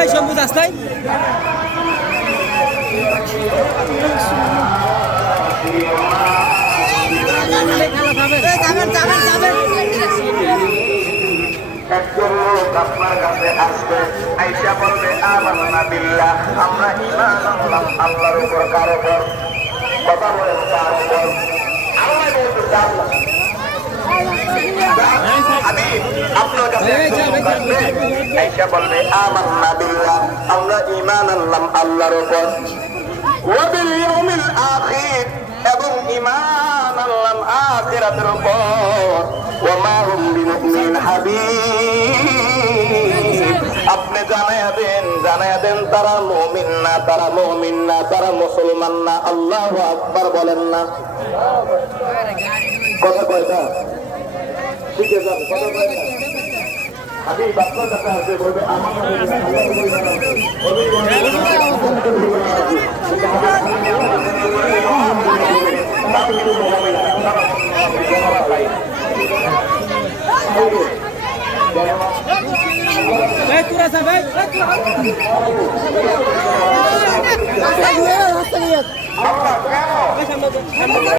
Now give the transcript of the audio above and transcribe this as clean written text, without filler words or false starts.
এই শম্ভু রাস্তায় একজন লোক আপনার কাছে আসবে, আইসা বলবে আমান্না বিল্লাহ, আমরা ঈমান আনলাম আল্লাহর উপর। কার উপর? কথা বলেন, কার উপর? আল্লাহ বলতেছে আল্লাহ। আপনার কাছে আইসা বলবে আমান্না বিল্লাহ, আমরা ঈমান আনলাম আল্লাহর উপর, ওয়া বিল ইয়াউমিল আখির, এবং ঈমান আনলাম আখিরাতের উপর, ওয়া মা হুম বিমুমিনিন হাবিব। আপনি জানায়া দেন তারা মুমিন না, তারা মুমিন না, তারা মুসলমান না। আল্লাহু আকবার বলেন না। কথা কয়টা? শিখে যান, কথা কয়টা? হাবিব আপনার কাছে আসবে, বলবে আমান্না বিল্লাহ, তোরা যাবে আল্লাহ কেন